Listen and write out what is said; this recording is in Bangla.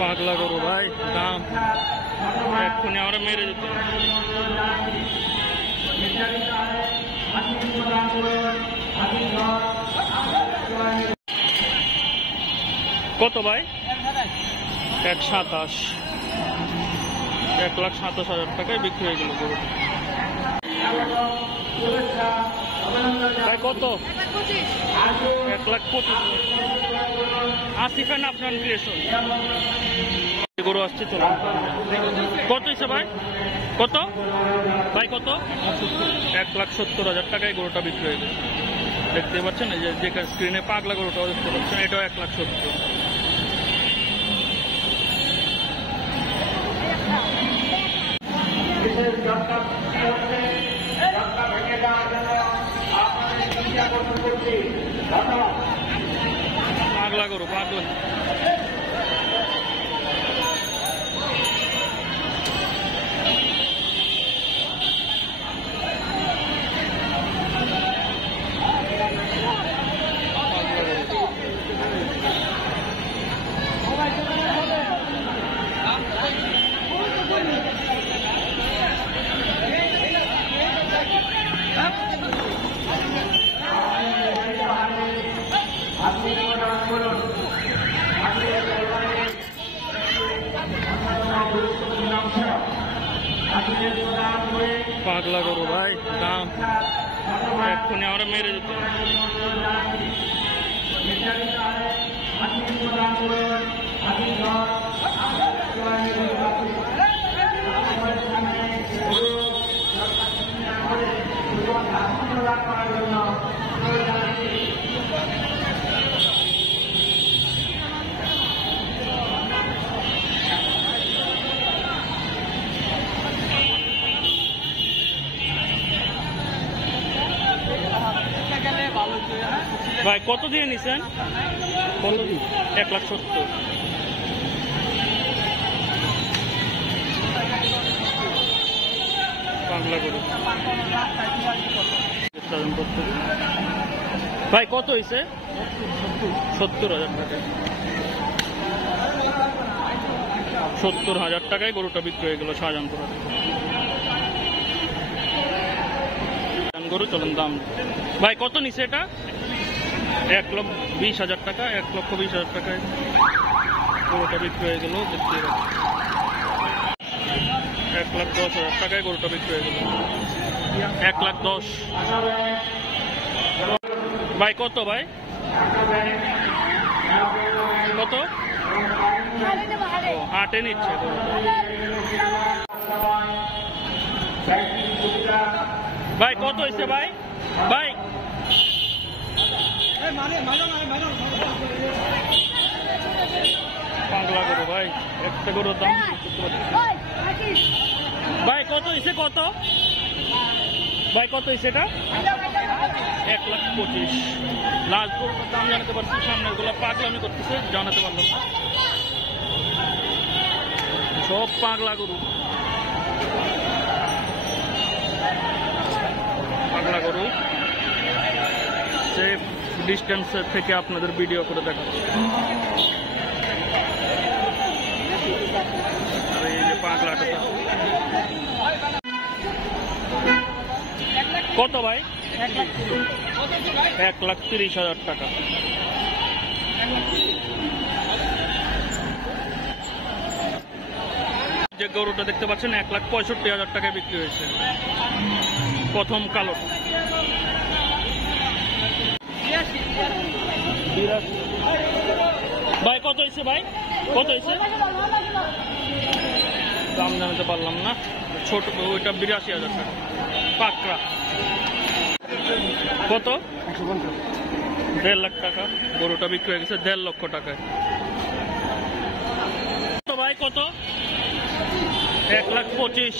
পাগলা গরু ভাই, দাম এক্ষুনি আমরা মেরে দিত। কত ভাই? 1,27,000, 1,27,000 টাকায় বিক্রি হয়ে গেল গরুটা। ভাই কত? 1,25,000। আসিফেন আপনার ক্রিয়েশন গরু আসছে, চলো। কত হয়েছে ভাই? কত ভাই? কত? 1,70,000 টাকায় গরুটা বিক্রি হয়ে গেছে। দেখতে পাচ্ছেন এই যে স্ক্রিনে পাগলা গরুটাও দেখতে পাচ্ছেন, এটাও 1,70,000। পাগলা গরু, পাগলা। পাগলা গরু ভাই, দাম এক্ষুনি আমরা মেরে দিত। ভাই কত দিয়ে নিছেন? 1,70,000। বাংলা গরু ভাই কত হয়েছে? 70,000 টাকা। 70,000 টাকায় গরুটা বিক্রি হয়ে গেল শাহজাহানপুর গরু। চলেন দাম ভাই কত নিছে এটা? 1,20,000 টাকা। 1,20,000 টাকায় গরুটা বিক্রি হয়ে গেল। দেখতে 1,10,000 টাকায় গরুটা বিক্রি হয়ে গেল। 1,10,000 ভাই কত ভাই? কত? হাটে নিচ্ছে ভাই। কত হয়েছে ভাই? ভাই পাগলা গরু ভাই, একটা গরুর দাম ভাই কত হয়েছে? কত ভাই? কত হয়েছে এটা? 1,25,000। লাস্ট গরুর দাম জানাতে পারছি, সামনের গুলো পাগলামি করতেছে, জানাতে পারলাম না। সব পাগলা গরু, পাগলা গরু। সেফ ডিস্টেন্স থেকে আপনাদের ভিডিও করে দেখাচ্ছি। এই যে পাগলাটা কত ভাই? 1,30,000 টাকা। যে গরুটা দেখতে পাচ্ছেন 1,65,000 টাকায় বিক্রি হয়েছে, প্রথম কালো। ভাই কত হয়েছে ভাই? কত হয়েছে? দাম জানাতে পারলাম না। ছোট ওইটা 82,000 টাকা পাকড়া। কত? 1.5 লাখ টাকা গরুটা বিক্রি হয়ে গেছে 1.5 লক্ষ টাকায়। কত ভাই? কত? 1,25,000।